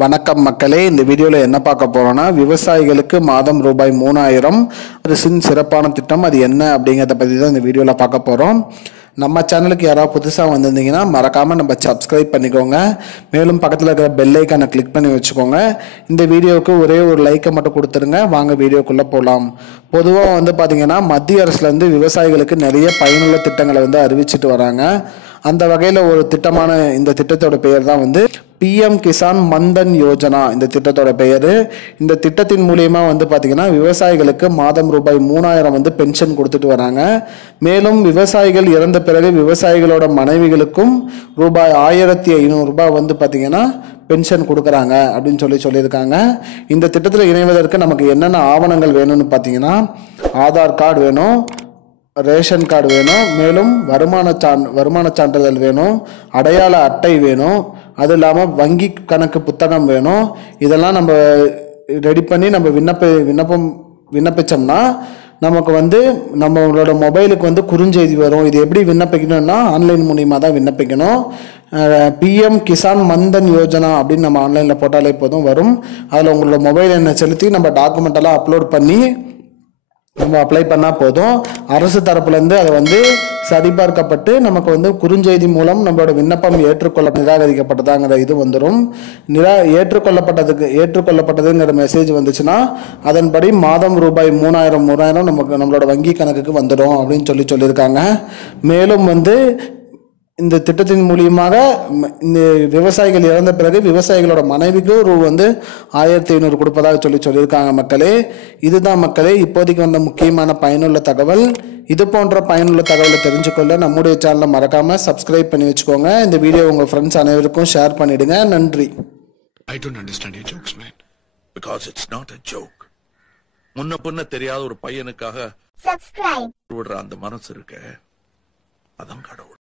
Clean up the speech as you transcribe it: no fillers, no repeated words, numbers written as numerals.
வணக்கம் மக்களே, இந்த வீடியோவில் என்ன பார்க்க போறோம்னா விவசாயிகளுக்கு மாதம் ரூபாய் 3000 அரசின் சிறப்பான திட்டம் அது என்ன அப்படிங்கிறத பற்றி தான் இந்த வீடியோவில் பார்க்க போகிறோம். நம்ம சேனலுக்கு யாராவது புதுசாக வந்திருந்தீங்கன்னா மறக்காமல் நம்ம சப்ஸ்கிரைப் பண்ணிக்கோங்க. மேலும் பக்கத்தில் இருக்கிற பெல் ஐக்கானை கிளிக் பண்ணி வச்சுக்கோங்க. இந்த வீடியோவுக்கு ஒரே ஒரு லைக்கை மட்டும் கொடுத்துருங்க. வாங்க வீடியோக்குள்ளே போகலாம். பொதுவாக பார்த்தீங்கன்னா மத்திய அரசுலேருந்து விவசாயிகளுக்கு நிறைய பயனுள்ள திட்டங்களை அறிவிச்சிட்டு வராங்க. அந்த வகையில் ஒரு திட்டமான இந்த திட்டத்தோட பெயர் தான் பிஎம் கிசான் மன்தன் யோஜனா. இந்த திட்டத்தோட பெயர். இந்த திட்டத்தின் மூலியமா பார்த்தீங்கன்னா விவசாயிகளுக்கு மாதம் ரூபாய் 3000 பென்ஷன் கொடுத்துட்டு வராங்க. மேலும் விவசாயிகள் இறந்த பிறகு விவசாயிகளோட மனைவிகளுக்கும் ரூபாய் 1500 ரூபாய் பார்த்தீங்கன்னா பென்ஷன் கொடுக்குறாங்க அப்படின்னு சொல்லியிருக்காங்க. இந்த திட்டத்தில் இணைவதற்கு நமக்கு என்னென்ன ஆவணங்கள் வேணும்னு பார்த்தீங்கன்னா ஆதார் கார்டு வேணும், ரேஷன் கார்டு வேணும், மேலும் வருமான சான்றிதழ் வேணும், அடையாள அட்டை வேணும், அது இல்லாமல் வங்கி கணக்கு புத்தகம் வேணும். இதெல்லாம் நம்ம ரெடி பண்ணி நம்ம விண்ணப்பிச்சோம்னா நமக்கு நம்மளோட மொபைலுக்கு குறுஞ்செய்தி வரும். இது எப்படி விண்ணப்பிக்கணும்னா ஆன்லைன் மூலியமாக தான் விண்ணப்பிக்கணும். பிஎம் கிசான் மன்தன் யோஜனா அப்படின்னு நம்ம ஆன்லைனில் போட்டாலே போதும் வரும். அதில் உங்களோட மொபைல் எண்ணை செலுத்தி நம்ம டாக்குமெண்ட் எல்லாம் அப்லோட் பண்ணி நம்ம அப்ளை பண்ணால் போதும். அரசு தரப்புலேருந்து அதை சரிபார்க்கப்பட்டு நமக்கு குறுஞ்செய்தி மூலம் நம்மளோட விண்ணப்பம் நிராகரிக்கப்பட்டதாங்கிற இது வந்துடும். ஏற்றுக்கொள்ளப்பட்டதுங்கிற மெசேஜ் வந்துச்சுன்னா அதன்படி மாதம் ரூபாய் 3000 நம்மளோட வங்கி கணக்குக்கு வந்துடும் அப்படின்னு சொல்லியிருக்காங்க. மேலும் இந்த திட்டத்தின் மூலியமாக இந்த விவசாயிகள் இறந்த பிறகு விவசாயிகளோட மனைவிக்கு 1500 கொடுப்பதாக சொல்லியிருக்காங்க. மக்களே, இதுதான் மக்களே இப்போதைக்கு முக்கியமான பயனுள்ள தகவல். இது போன்ற பயனுள்ள தகவலை தெரிஞ்சுக்கொள்ள நம்முடைய சேனலை மறக்காம சப்ஸ்கிரைப் பண்ணி வச்சுக்கோங்க. இந்த வீடியோ உங்க ஃப்ரெண்ட்ஸ் அனைவருக்கும் ஷேர் பண்ணிடுங்க. நன்றி. I don't understand your jokes, man. Because it's not a joke. முன்ன பின்ன தெரியாத ஒரு பையனுக்காக சப்ஸ்கிரைப் விடுற அந்த மனசு இருக்க, அதான் கடவுள்.